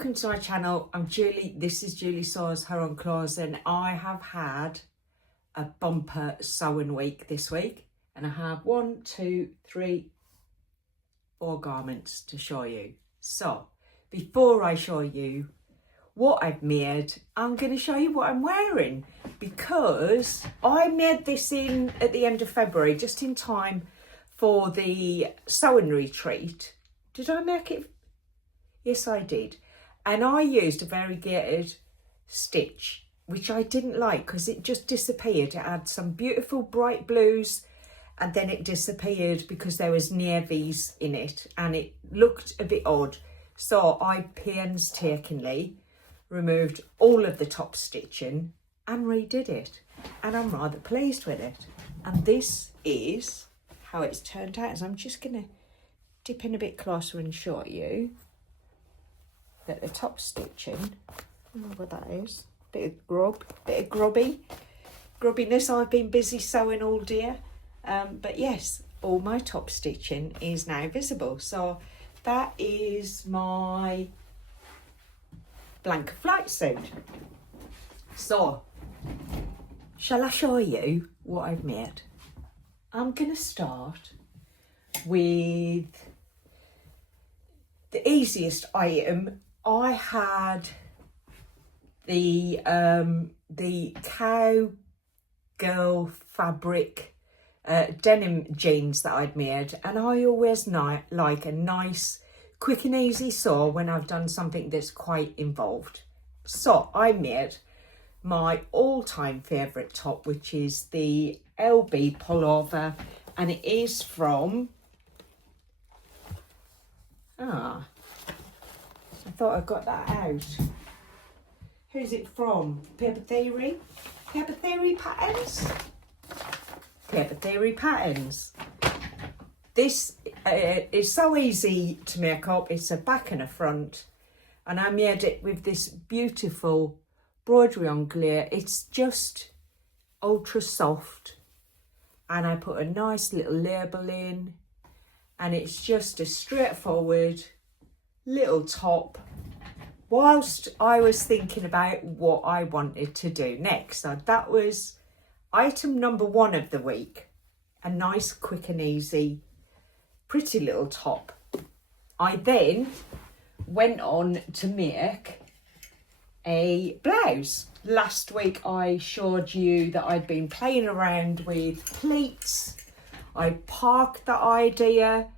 welcome to my channel. I'm Julie. This is Julie Saws Her Own Claws, and I have had a bumper sewing week this week, and I have 1, 2, 3, 4 garments to show you. So before I show you what I've made, I'm going to show you what I'm wearing, because I made this at the end of February, just in time for the sewing retreat. Did I make it? Yes, I did. And I used a variegated stitch, which I didn't like because it just disappeared. It had some beautiful bright blues, and then it disappeared because there was navies in it and it looked a bit odd. So I painstakingly removed all of the top stitching and redid it. And I'm rather pleased with it. And this is how it's turned out. So I'm just going to dip in a bit closer and show you that the top stitching, I don't know what that is, bit of grubbiness. I've been busy sewing all day, but yes, all my top stitching is now visible. So that is my blanket flight suit. So shall I show you what I've made? I'm gonna start with the easiest item. I had the cowgirl fabric denim jeans that I'd made, and I always like a nice quick and easy sew when I've done something that's quite involved. So I made my all-time favourite top, which is the LB Pullover, and it is from I thought I got that out. Who's it from? Paper Theory? Paper Theory Patterns? Paper Theory Patterns. This is so easy to make up. It's a back and a front. And I made it with this beautiful embroidery on clear. It's just ultra soft. And I put a nice little label in. And it's just a straightforward little top, whilst I was thinking about what I wanted to do next. So that was item number 1 of the week, a nice quick and easy pretty little top. I then went on to make a blouse. Last week I showed you that I'd been playing around with pleats. I parked the idea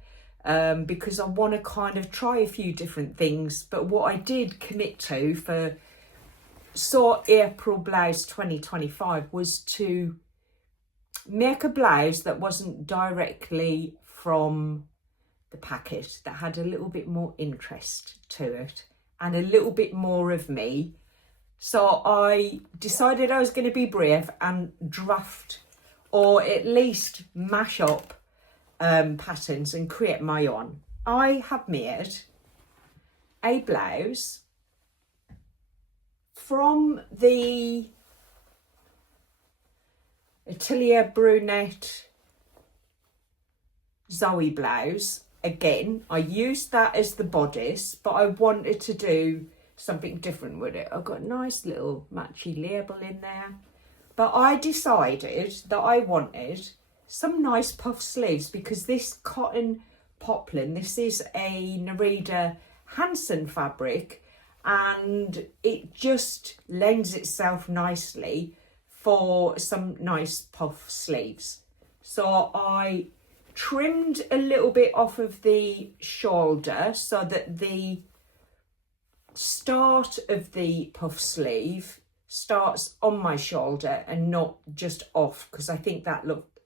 because I want to kind of try a few different things. But what I did commit to for April blouse 2025 was to make a blouse that wasn't directly from the packet, that had a little bit more interest to it and a little bit more of me. So I decided I was going to be brave and draft, or at least mash up patterns and create my own. I have made a blouse from the Atelier Zoe blouse. Again, I used that as the bodice, but I wanted to do something different with it. I've got a nice little matchy label in there. But I decided that I wanted some nice puff sleeves, because this cotton poplin, this is a Narida Hansen fabric, and it just lends itself nicely for some nice puff sleeves. So I trimmed a little bit off of the shoulder so that the start of the puff sleeve starts on my shoulder and not just off, because I think that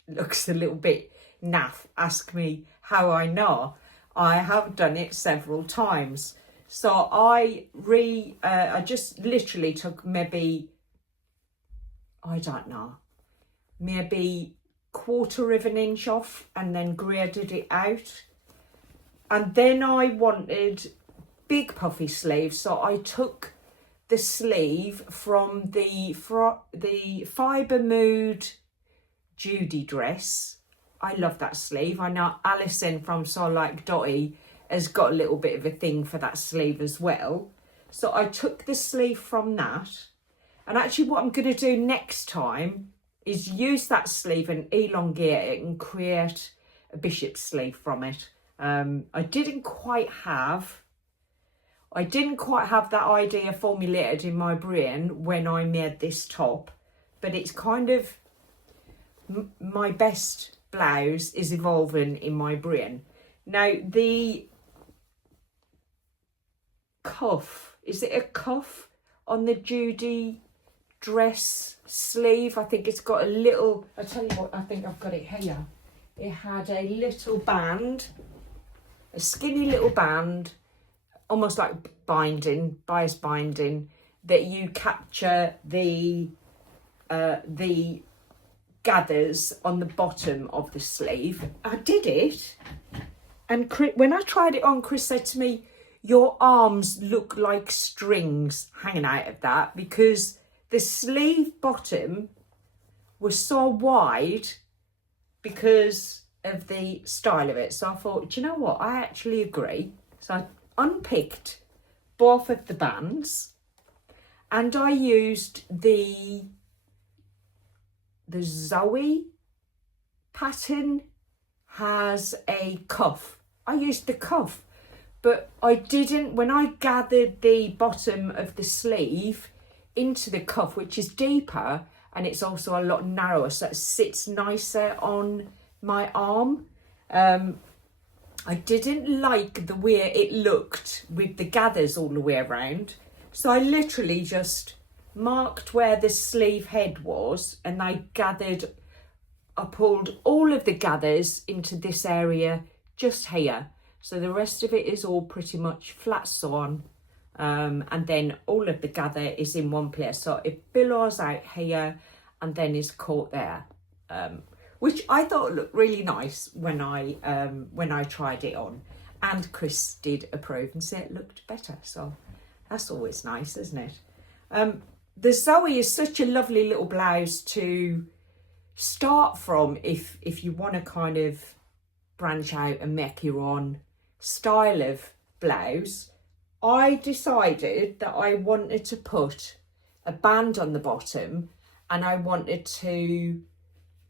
looks a little bit naff. Ask me how I know. I have done it several times. So I just literally took maybe, I don't know, maybe 1/4 of an inch off and then graded it out. And then I wanted big puffy sleeves, so I took the sleeve from the Fibremood Judy dress. I love that sleeve. I know Alison from So Like Dotty has got a little bit of a thing for that sleeve as well. So I took the sleeve from that. And actually what I'm going to do next time is use that sleeve and elongate it and create a bishop sleeve from it. I didn't quite have that idea formulated in my brain when I made this top, but it's kind of my best blouse is evolving in my brain. Now the cuff, is it a cuff on the Judy dress sleeve? I think it's got a little, I tell you what, I think I've got it here. It had a little band, a skinny little band, almost like binding, bias binding, that you capture the gathers on the bottom of the sleeve. I did it, and when I tried it on, Chris said to me, your arms look like strings hanging out of that, because the sleeve bottom was so wide because of the style of it. So I thought, do you know what, I actually agree. So I unpicked both of the bands and I used the Zoe pattern has a cuff. I used the cuff, but I didn't, when I gathered the bottom of the sleeve into the cuff, which is deeper and it's also a lot narrower, so it sits nicer on my arm. I didn't like the way it looked with the gathers all the way around, so I literally just marked where the sleeve head was and I pulled all of the gathers into this area just here, so the rest of it is all pretty much flat sewn, and then all of the gather is in one place, so it billows out here and then is caught there, which I thought looked really nice when I tried it on, and Chris did approve and say it looked better, so that's always nice, isn't it? The Zoe is such a lovely little blouse to start from if you want to kind of branch out and make your own style of blouse. I decided that I wanted to put a band on the bottom and I wanted to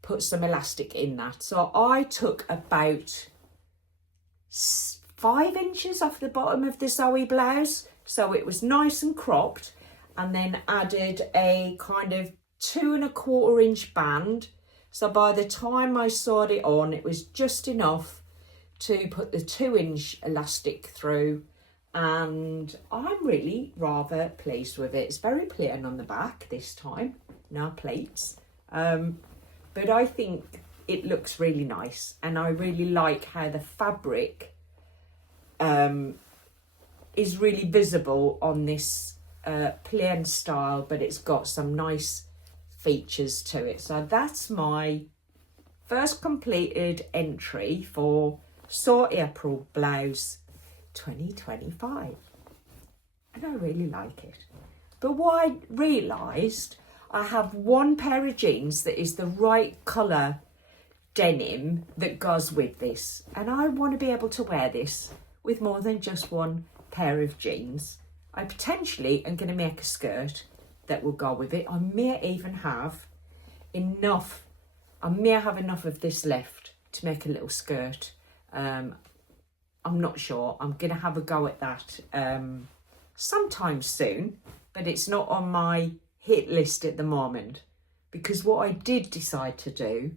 put some elastic in that. So I took about 5 inches off the bottom of the Zoe blouse, so it was nice and cropped, and then added a kind of 2¼ inch band. So by the time I sewed it on, it was just enough to put the 2-inch elastic through, and I'm really rather pleased with it. It's very plain on the back this time, no pleats, but I think it looks really nice, and I really like how the fabric is really visible on this plain style, but it's got some nice features to it. So that's my first completed entry for Sew April Blouse 2025, and I really like it. But what I realised, I have one pair of jeans that is the right colour denim that goes with this, and I want to be able to wear this with more than just one pair of jeans. I potentially am going to make a skirt that will go with it. I may even have enough, of this left to make a little skirt. I'm not sure. I'm going to have a go at that sometime soon, but it's not on my hit list at the moment, because what I did decide to do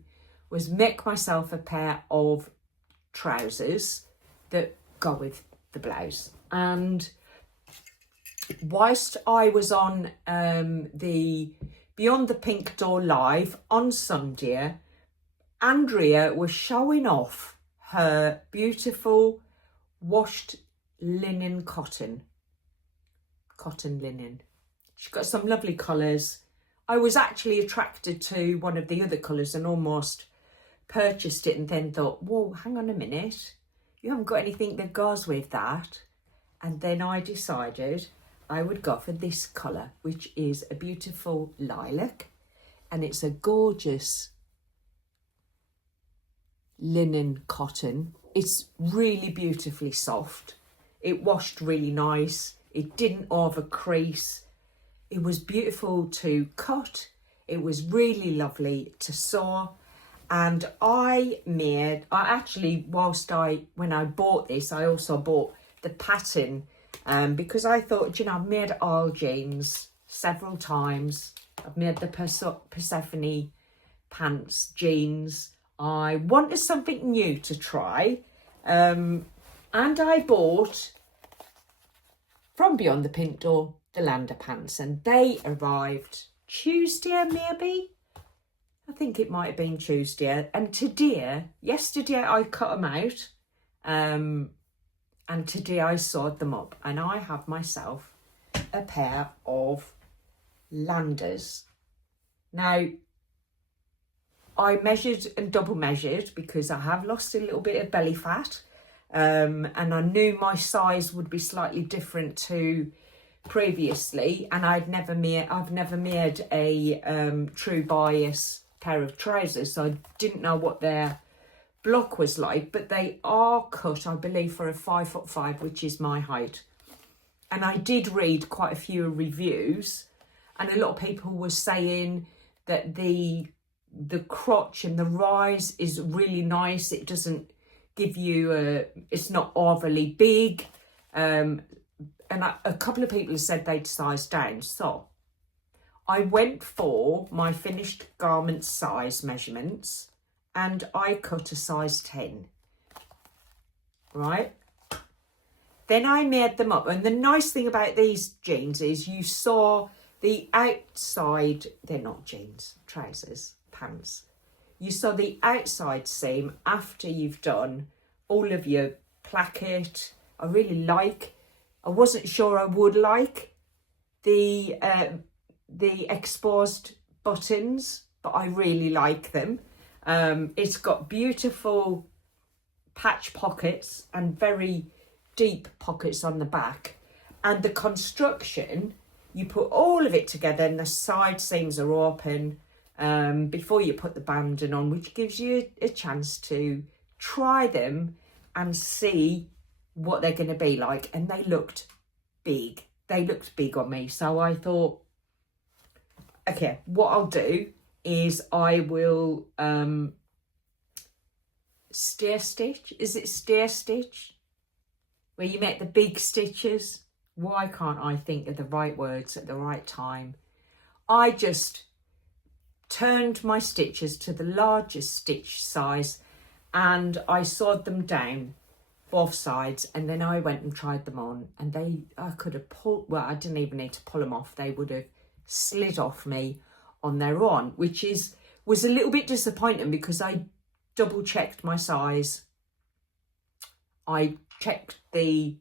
was make myself a pair of trousers that go with the blouse. And whilst I was on the Beyond the Pink Door live on Sunday, Andrea was showing off her beautiful washed linen cotton linen. She's got some lovely colours. I was actually attracted to one of the other colours and almost purchased it, and then thought, whoa, hang on a minute, you haven't got anything that goes with that. And then I decided I would go for this colour, which is a beautiful lilac, and it's a gorgeous linen cotton. It's really beautifully soft. It washed really nice. It didn't have a crease. It was beautiful to cut. It was really lovely to sew. And when I bought this, I also bought the pattern because I thought, you know, I've made all jeans several times. I've made the Persephone pants, jeans. I wanted something new to try. And I bought from Beyond the Pinto the Lander pants, and they arrived Tuesday maybe. I think it might have been Tuesday. And yesterday I cut them out. And today I sewed them up. And I have myself a pair of Landers. Now, I measured and double measured because I have lost a little bit of belly fat. And I knew my size would be slightly different to previously, and I've never made a true bias pair of trousers, so I didn't know what their block was like, but they are cut, I believe, for a 5'5", which is my height. And I did read quite a few reviews, and a lot of people were saying that the crotch and the rise is really nice. It doesn't give you it's not overly big, and a couple of people have said they'd size down. So I went for my finished garment size measurements and I cut a size 10, right? Then I made them up. And the nice thing about these jeans is you saw the outside, they're not jeans, trousers, pants. You saw the outside seam after you've done all of your placket. I wasn't sure I would like the exposed buttons, but I really like them. It's got beautiful patch pockets and very deep pockets on the back. And the construction, you put all of it together and the side seams are open before you put the banding on, which gives you a chance to try them and see what they're going to be like. And they looked big. They looked big on me. So I thought, okay, what I'll do is I will stair stitch. Is it stair stitch? Where you make the big stitches. Why can't I think of the right words at the right time? I just turned my stitches to the largest stitch size and I sewed them down both sides, and then I went and tried them on, and I could have pulled, well, I didn't even need to pull them off. They would have slid off me on their own, which was a little bit disappointing because I double checked my size. I checked the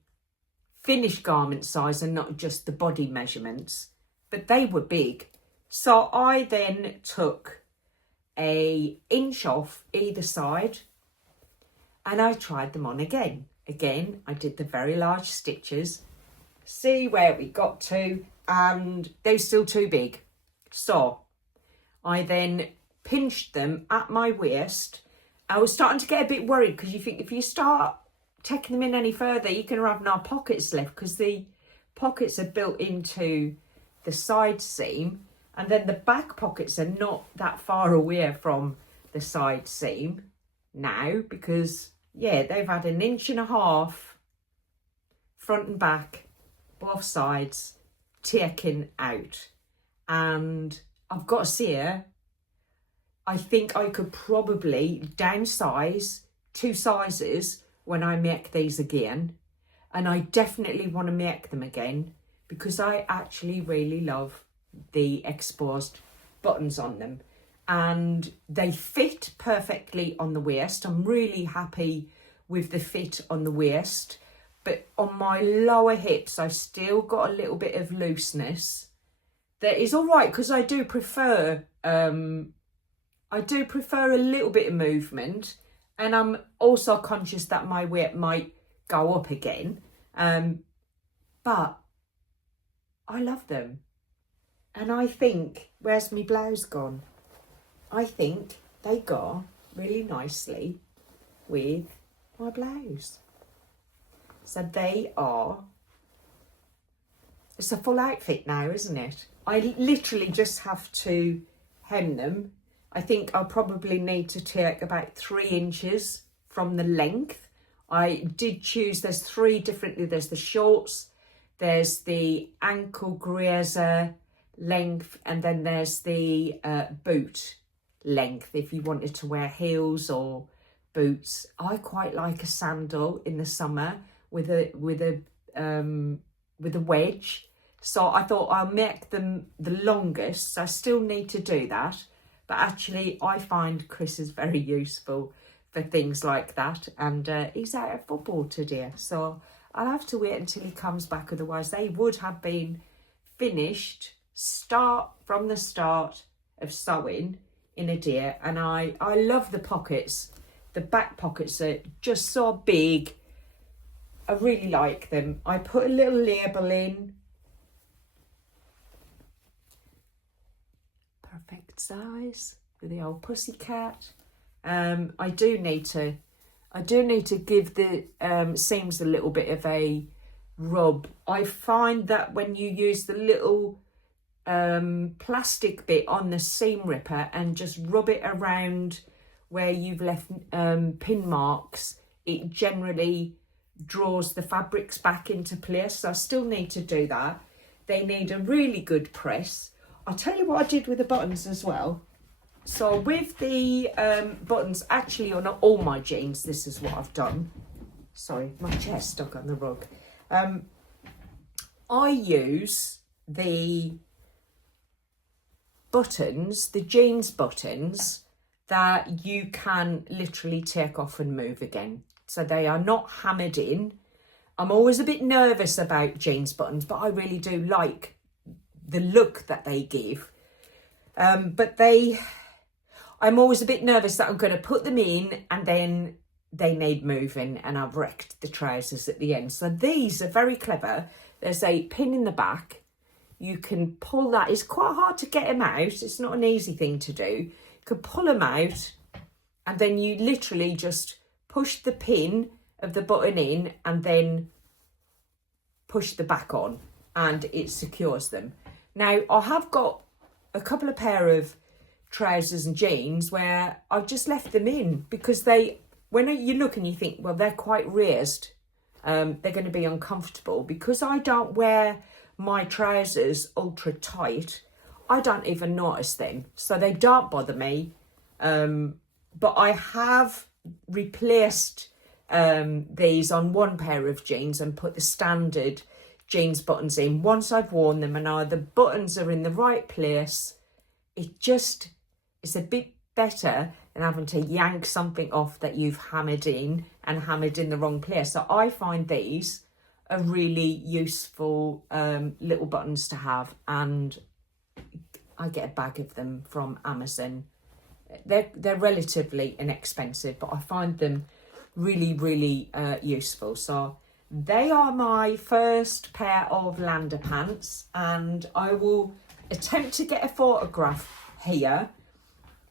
finished garment size and not just the body measurements, but they were big. So I then took an inch off either side and I tried them on again. Again, I did the very large stitches, see where we got to, and they were still too big. So I then pinched them at my waist. I was starting to get a bit worried because you think if you start taking them in any further, you can have no pockets left because the pockets are built into the side seam, and then the back pockets are not that far away from the side seam now because, yeah, they've had 1.5 inches front and back, both sides, taken out. And I've got to say, I think I could probably downsize 2 sizes when I make these again. And I definitely want to make them again because I actually really love the exposed buttons on them. And they fit perfectly on the waist. I'm really happy with the fit on the waist. But on my lower hips, I've still got a little bit of looseness. That is all right because I do prefer a little bit of movement. And I'm also conscious that my weight might go up again. But I love them. And I think, where's my blouse gone? I think they go really nicely with my blouse. So they are it's a full outfit now, isn't it? I literally just have to hem them. I think I'll probably need to take about 3 inches from the length. I did choose, there's 3 differently. There's the shorts, there's the ankle grazer length, and then there's the boot length if you wanted to wear heels or boots. I quite like a sandal in the summer with a wedge. So I thought I'll make them the longest. So I still need to do that. But actually, I find Chris is very useful for things like that. And he's out at football today. So I'll have to wait until he comes back. Otherwise, they would have been finished from the start of sewing in a day. And I love the pockets. The back pockets are just so big. I really like them. I put a little label in. Perfect size with the old pussycat. I do need to give the seams a little bit of a rub. I find that when you use the little plastic bit on the seam ripper and just rub it around where you've left pin marks, it generally draws the fabrics back into place. So I still need to do that. They need a really good press. I'll tell you what I did with the buttons as well. So with the buttons, actually on all my jeans, this is what I've done. Sorry, my chair's stuck on the rug. I use the buttons, the jeans buttons, that you can literally take off and move again. So they are not hammered in. I'm always a bit nervous about jeans buttons, but I really do like the look that they give. I'm always a bit nervous that I'm going to put them in and then they need moving and I've wrecked the trousers at the end. So these are very clever. There's a pin in the back. You can pull that. It's quite hard to get them out. It's not an easy thing to do. You can pull them out and then you literally just push the pin of the button in and then push the back on and it secures them. Now, I have got a couple of pair of trousers and jeans where I've just left them in because when you look and you think, well, they're quite raised, they're going to be uncomfortable. Because I don't wear my trousers ultra tight, I don't even notice them. So they don't bother me. But I have replaced these on one pair of jeans and put the standard jeans buttons in. Once I've worn them and the buttons are in the right place, it's a bit better than having to yank something off that you've hammered in and hammered in the wrong place. So I find these are really useful little buttons to have, and I get a bag of them from Amazon. They're relatively inexpensive, but I find them really, really useful. So they are my first pair of lander pants, and I will attempt to get a photograph here.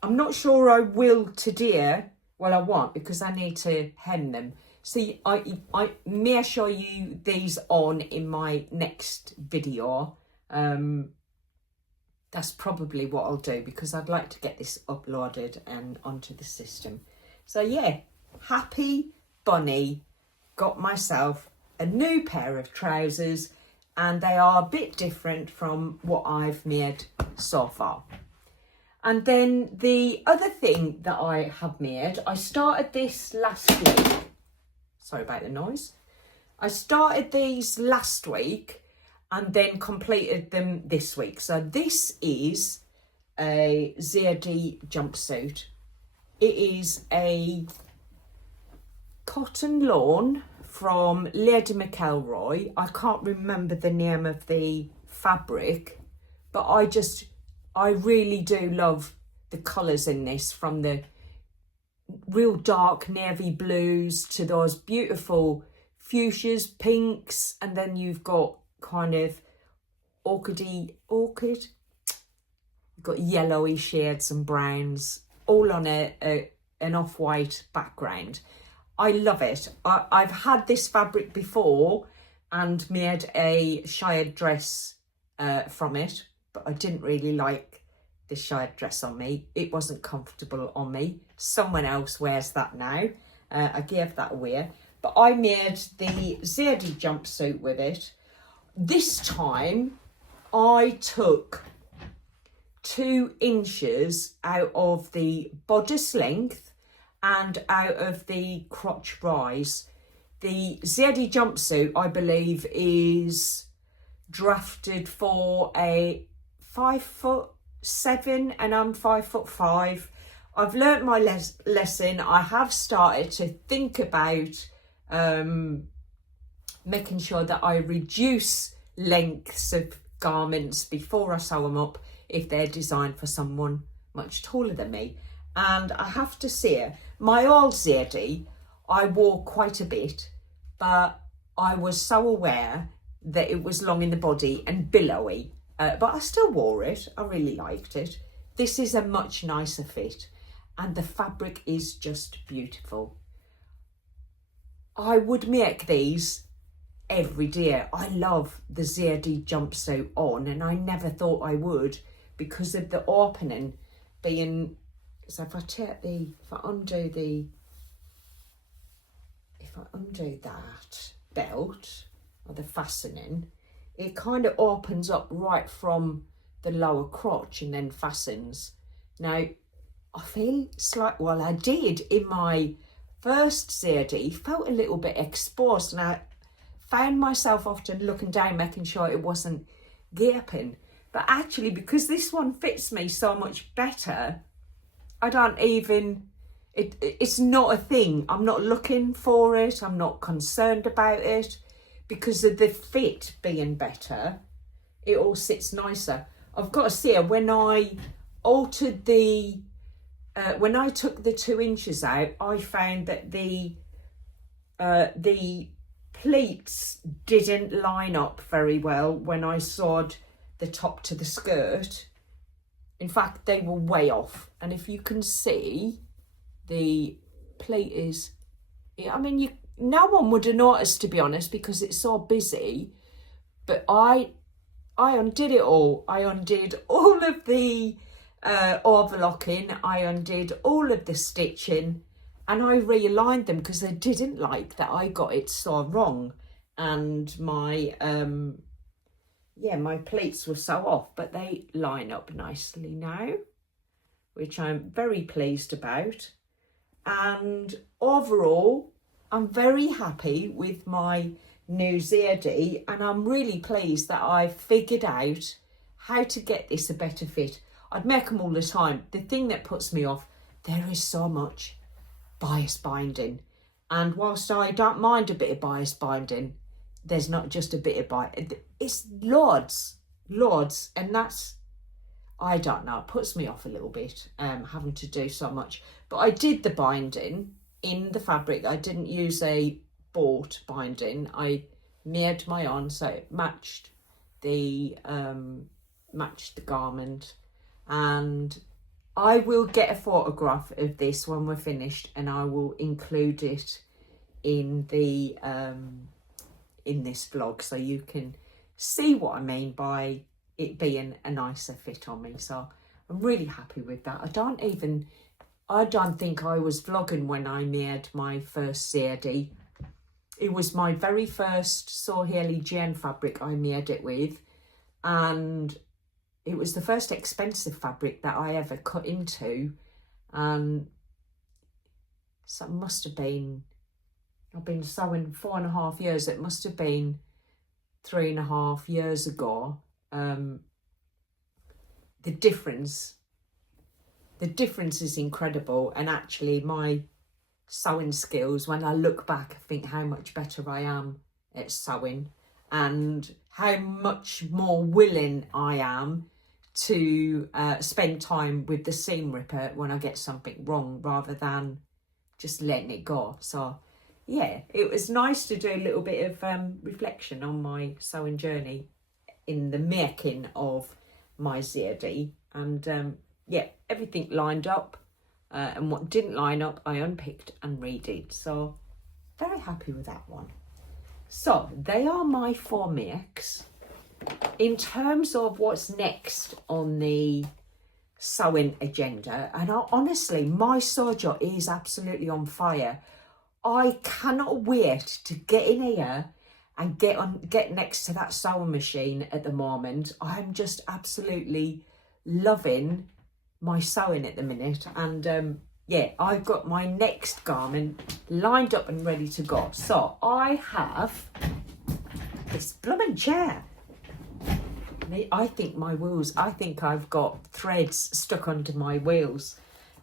I'm not sure I will today. Well, I won't because I need to hem them. See, I may show you these on in my next video. That's probably what I'll do because I'd like to get this uploaded and onto the system. So yeah, happy bunny, got myself a new pair of trousers and they are a bit different from what I've made so far. And then the other thing that I have made, I started this last week. Sorry about the noise. I started these last week and then completed them this week. So this is a Zadie jumpsuit. It is a cotton lawn from Lady McElroy. I can't remember the name of the fabric, but I really do love the colours in this, from the real dark navy blues to those beautiful fuchsias, pinks, and then you've got kind of orchid. You've got yellowy shades and browns, all on an off-white background. I love it. I've had this fabric before, and made a shirred dress from it, but I didn't really like the shirred dress on me. It wasn't comfortable on me. Someone else wears that now. I gave that away, but I made the Zadie jumpsuit with it. This time I took 2 inches out of the bodice length and out of the crotch rise. The Zadie jumpsuit, I believe, is drafted for a 5'7" and I'm 5'5". I've learnt my lesson. I have started to think about making sure that I reduce lengths of garments before I sew them up if they're designed for someone much taller than me. And I have to say, my old Zadie, I wore quite a bit, but I was so aware that it was long in the body and billowy, but I still wore it. I really liked it. This is a much nicer fit and the fabric is just beautiful. I would make these every day. I love the Zadie jumpsuit on, and I never thought I would because of the opening being, so if I undo that belt or the fastening, it kind of opens up right from the lower crotch and then fastens. Now I feel slight, well I did in my first Zadie, felt a little bit exposed, and I found myself often looking down making sure it wasn't gaping. But actually, because this one fits me so much better, I don't even, it's not a thing. I'm not looking for it. I'm not concerned about it because of the fit being better. It all sits nicer. I've got to say, when I altered the, when I took the 2 inches out, I found that the pleats didn't line up very well when I sewed the top to the skirt. In fact, they were way off. And if you can see, the pleat is, I mean, no one would have noticed, to be honest, because it's so busy. But I undid it all. I undid all of the overlocking. I undid all of the stitching, and I realigned them because I didn't like that I got it so wrong, and my my pleats were so off, but they line up nicely now, which I'm very pleased about. And overall, I'm very happy with my new Zadie, and I'm really pleased that I've figured out how to get this a better fit. I'd make them all the time. The thing that puts me off, there is so much bias binding, and whilst I don't mind a bit of bias binding, there's not just a bit of bias, it's loads, and that's, I don't know, it puts me off a little bit, having to do so much. But I did the binding in the fabric. I didn't use a bought binding. I made my own, so it matched the garment. And I will get a photograph of this when we're finished, and I will include it in the in this vlog, so you can see what I mean by it being a nicer fit on me. So I'm really happy with that. I don't think I was vlogging when I made my first Zadie. It was my very first Sohaili Jane fabric I made it with, and it was the first expensive fabric that I ever cut into. So it must have been, I've been sewing 4.5 years. It must have been 3.5 years ago. The difference is incredible. And actually my sewing skills, when I look back, I think how much better I am at sewing, and how much more willing I am to spend time with the seam ripper when I get something wrong, rather than just letting it go. So yeah, it was nice to do a little bit of reflection on my sewing journey in the making of my Zadie. And yeah, everything lined up, and what didn't line up I unpicked and redid. So very happy with that one. So they are my 4 makes. In terms of what's next on the sewing agenda, and honestly, my sew jar is absolutely on fire. I cannot wait to get in here and get next to that sewing machine at the moment. I'm just absolutely loving my sewing at the minute, and yeah, I've got my next garment lined up and ready to go. So I have this blooming chair. I think my wheels, I think I've got threads stuck under my wheels.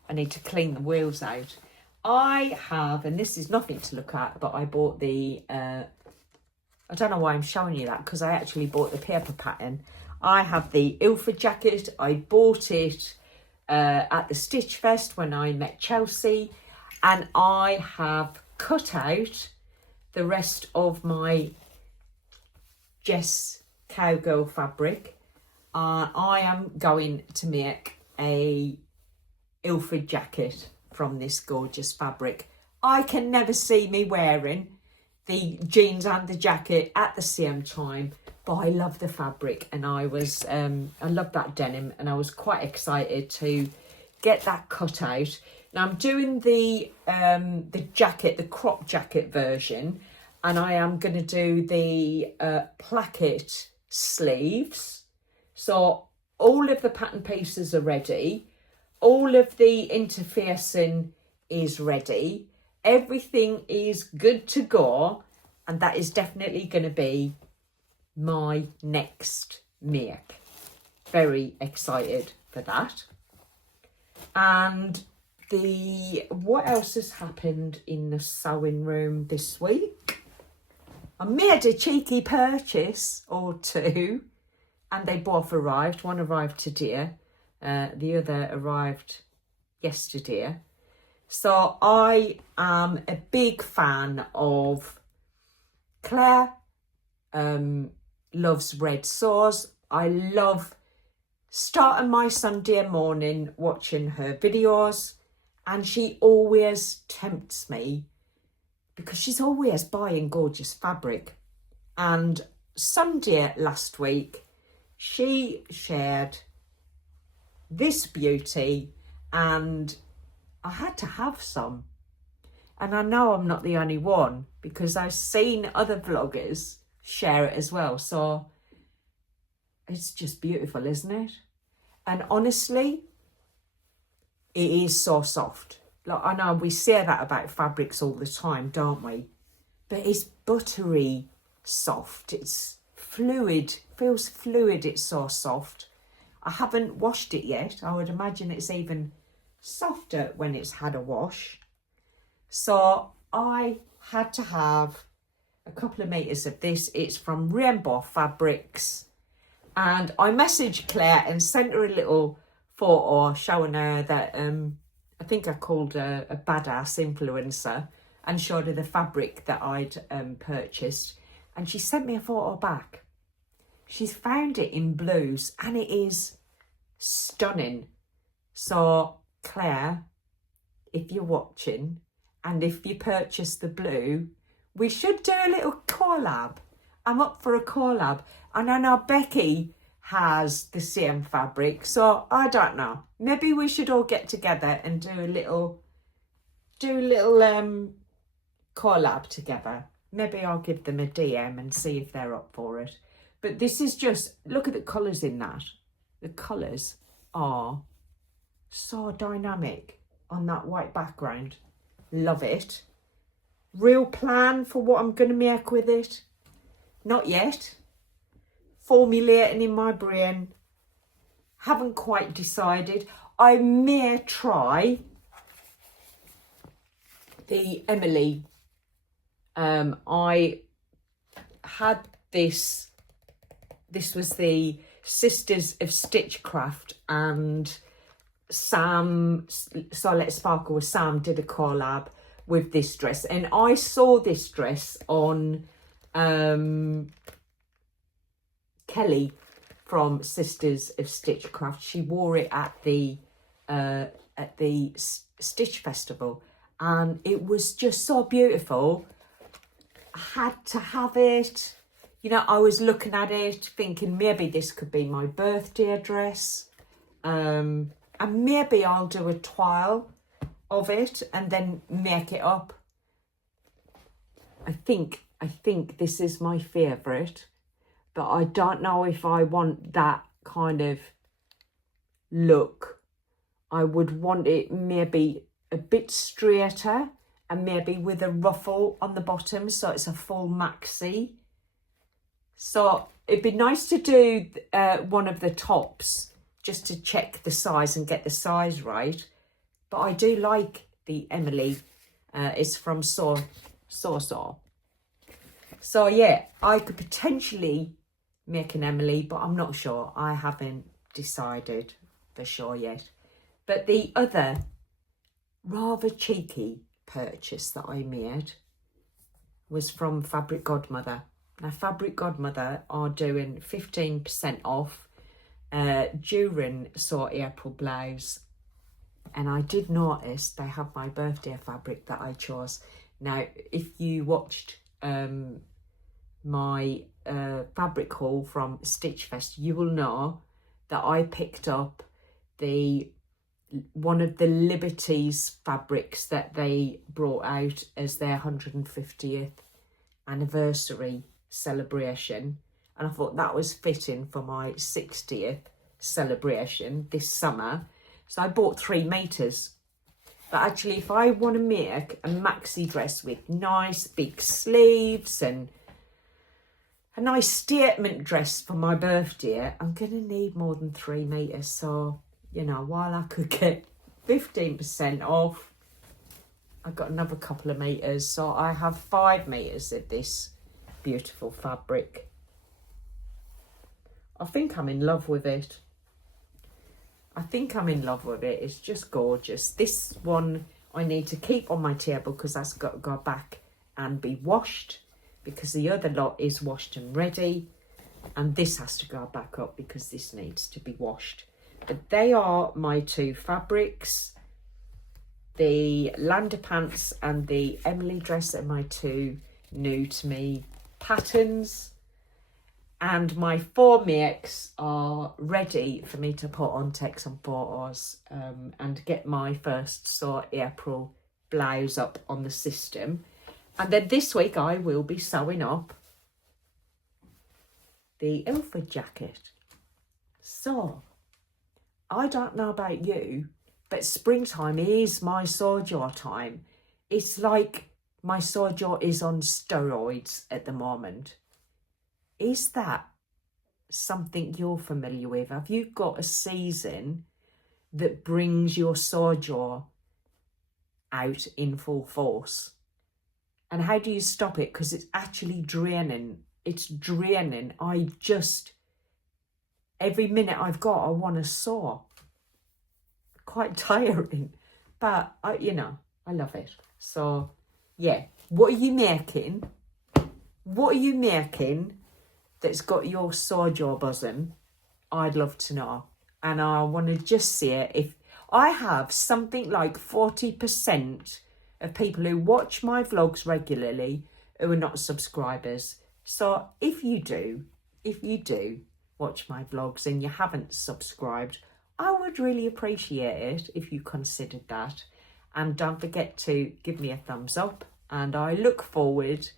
I need to clean the wheels out. I have, and this is nothing to look at, but I bought the, I don't know why I'm showing you that, because I actually bought the paper pattern. I have the Ilford jacket. I bought it at the Stitch Fest when I met Chelsea, and I have cut out the rest of my Jess Cowgirl fabric. I am going to make a Ilford jacket from this gorgeous fabric. I can never see me wearing the jeans and the jacket at the same time, but I love the fabric, and I love that denim, and I was quite excited to get that cut out. Now I'm doing the jacket, the crop jacket version, and I am going to do the placket sleeves. So all of the pattern pieces are ready. All of the interfacing is ready. Everything is good to go, and that is definitely going to be my next make. Very excited for that. And what else has happened in the sewing room this week? I made a cheeky purchase or two, and they both arrived. One arrived today, the other arrived yesterday. So I am a big fan of Claire, loves red sauce. I love starting my Sunday morning watching her videos, and she always tempts me because she's always buying gorgeous fabric. And Sunday last week, she shared this beauty, and I had to have some. And I know I'm not the only one, because I've seen other vloggers share it as well. So it's just beautiful, isn't it? And honestly, it is so soft. Like, I know we say that about fabrics all the time, don't we? But it's buttery soft. It's fluid, feels fluid. It's so soft. I haven't washed it yet. I would imagine it's even softer when it's had a wash. So I had to have a couple of meters of this. It's from Rainbow Fabrics. And I messaged Claire and sent her a little photo showing her that I think I called her a badass influencer, and showed her the fabric that I'd purchased. And she sent me a photo back. She's found it in blues, and it is stunning. So Claire, if you're watching, and if you purchase the blue, we should do a little collab. I'm up for a collab. And I know Becky has the same fabric, so I don't know. Maybe we should all get together and do a little collab together. Maybe I'll give them a DM and see if they're up for it. But this is just, look at the colours in that. The colours are so dynamic on that white background. Love it. Real plan for what I'm going to make with it? Not yet. Formulating in my brain. Haven't quite decided. I may try the Emily. I had this. This was the Sisters of Stitchcraft, and Sam, Starlet Sparkle with Sam, did a collab with this dress, and I saw this dress on Kelly from Sisters of Stitchcraft. She wore it at the Stitch Festival, and it was just so beautiful. had to have it. You know, I was looking at it thinking maybe this could be my birthday dress. And maybe I'll do a trial of it and then make it up. I think this is my favourite, but I don't know if I want that kind of look. I would want it maybe a bit straighter and maybe with a ruffle on the bottom, so it's a full maxi. So it'd be nice to do one of the tops just to check the size and get the size right. But I do like the Emily. It's from So. So yeah, I could potentially make an Emily, but I'm not sure. I haven't decided for sure yet. But the other rather cheeky purchase that I made was from Fabric Godmother. Now, Fabric Godmother are doing 15% off during April blouse. And I did notice they have my birthday fabric that I chose. Now, if you watched my fabric haul from Stitch Fest, you will know that I picked up one of the Liberties fabrics that they brought out as their 150th anniversary celebration, and I thought that was fitting for my 60th celebration this summer, so I bought 3 meters. But actually, if I want to make a maxi dress with nice big sleeves and a nice statement dress for my birthday, I'm gonna need more than 3 meters. So, you know, while I could get 15% off, I got another couple of meters, so I have 5 meters of this beautiful fabric. I think I'm in love with it. It's just gorgeous. This one I need to keep on my table because that's got to go back and be washed, because the other lot is washed and ready, and this has to go back up because this needs to be washed. But they are my 2 fabrics. The Lander pants and the Emily dress are my 2 new to me patterns. And my 4 makes are ready for me to put on, take some photos and get my first April blouse up on the system. And then this week I will be sewing up the Ilford jacket. So, I don't know about you, but springtime is my sew-jaw time. It's like my sew-jaw is on steroids at the moment. Is that something you're familiar with? Have you got a season that brings your sew-jaw out in full force? And how do you stop it? Because it's actually draining. It's draining. Every minute I've got, I want to sew. Quite tiring. But, I love it. So, yeah. What are you making? That's got your sew-jaw buzzing? I'd love to know. And I want to just see it. If I have something like 40% of people who watch my vlogs regularly who are not subscribers. So if you do watch my vlogs and you haven't subscribed, I would really appreciate it if you considered that. And don't forget to give me a thumbs up. And I look forward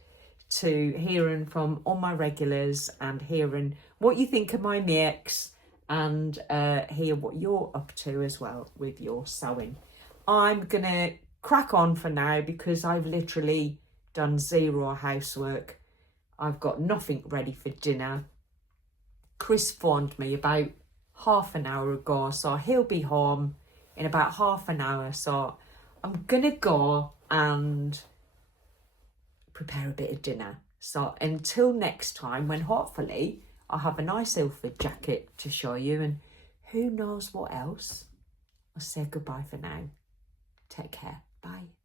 to hearing from all my regulars and hearing what you think of my makes, and hear what you're up to as well with your sewing. I'm gonna crack on for now because I've literally done 0 housework. I've got nothing ready for dinner. Chris phoned me about half an hour ago, so he'll be home in about half an hour. So I'm gonna go and prepare a bit of dinner. So until next time, when hopefully I'll have a nice Ilford jacket to show you, and who knows what else. I'll say goodbye for now. Take care. Bye.